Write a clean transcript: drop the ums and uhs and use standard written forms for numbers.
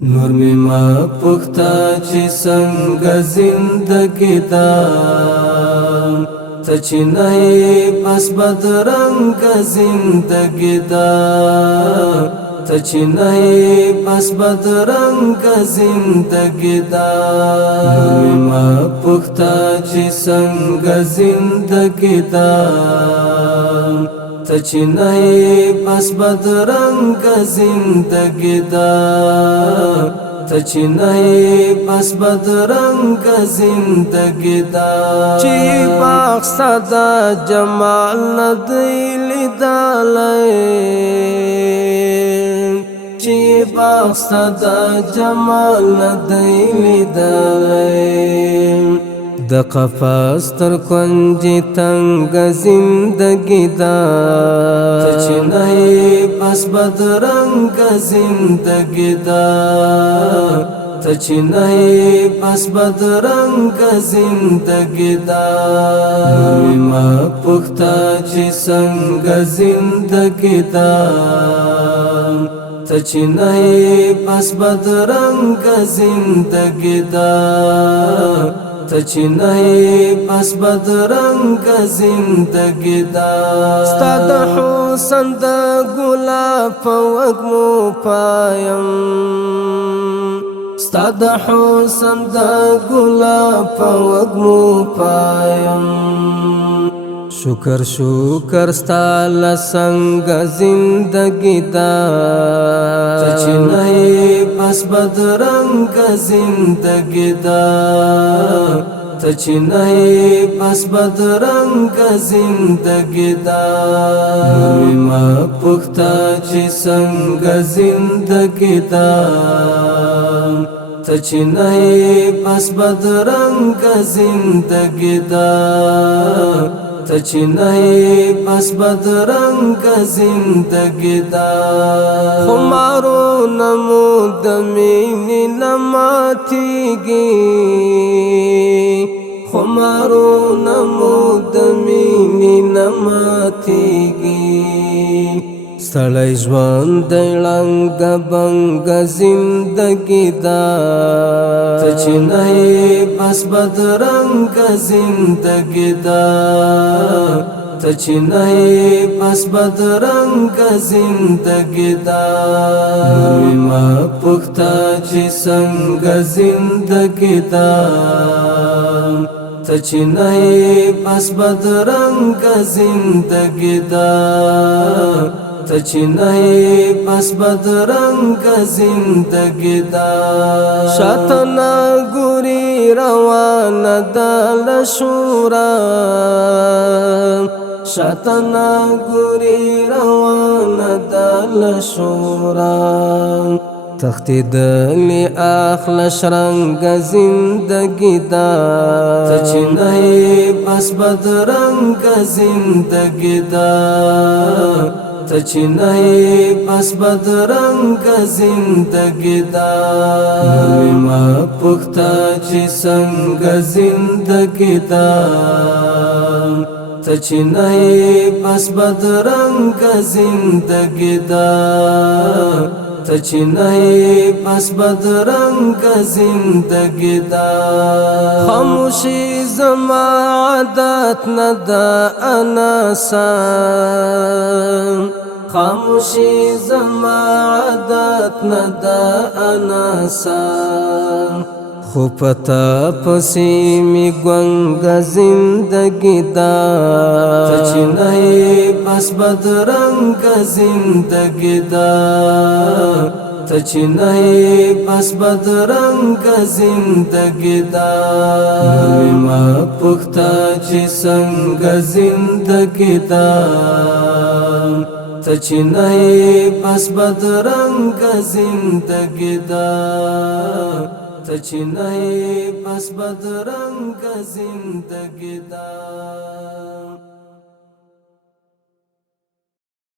نور می ما پختا چې څنګه زندگی دا ته چې نه پس بدرنګ زندگی دا ته چې نه پس بدرنګ زندگی دا نور می ما پختا چې څنګه زندگی دا ته چې نه پس بدرنګ زندگی دا ته چې نه پس بدرنګ زندگی دا چې باغ صدا جمال نه دی لیدلای چې باغ صدا جمال نه دی لیدلای د قفاس تر کنجی تنگ زندگی دا ته چې نه پس بدرنګ زندگی دا ته چې نه پس بدرنګ زندگی دا نور ما پختا چې څنګه زندگی دا ته چې نه پس بدرنګ زندگی دا ته چې نه پس بدرنګ زندگی دا ستا د حسن د ګلاب په وږمو پایم ستا د حسن د ګلاب په وږمو پایم شکر شکر ستا له څنګه زندگی دا ته چې نه پس بدرنګ زندگی دا ته چې نه پس بدرنګ زندگی دا نور ما پختا چې څنګه زندگی دا ته چې نه پس بدرنګ زندگی دا ته چې نه پس بدرنګ زندگی دا خمارو نمو د مینې نه ماتېږي خمارو نمو د مینې نه ماتېږي سړی ژوند دی ړنګ بنګ زندگی دا ته چې نه پس بدرنګ زندگی دا ته چې نه پس بدرنګ زندگی دا نور ما پختا چې څنګه زندگی دا ته چې نه پس بدرنګ زندگی دا ته چې نه پس بدرنګ زندگی دا شاته نه ګوري روانه ده له شوره شاته نه ګوري روانه ده له شوره تښتېدلې اخله شرنګ زندگی دا ته چې نه پس بدرنګ زندگی دا ته چې نه پس بدرنګ زندگی دا نور ما پختا چې څنګه زندگی دا ته چې نه پس بدرنګ زندگی دا ته چې نه پس بدرنګ زندگی دا خاموشي زما عادت نه ده اناسه خاموشي زما عادت نه ده اناسه خو پتا پسې می ګونګ زندگی دا ته چې نه پس بدرنګ زندگی دا ته چې نه پس بدرنګ زندگی دا نور ما پختا چې څنګه زندگی دا ته چې نه پس بدرنګ زندگی دا ته چې نه پس بدرنګ زندگی دا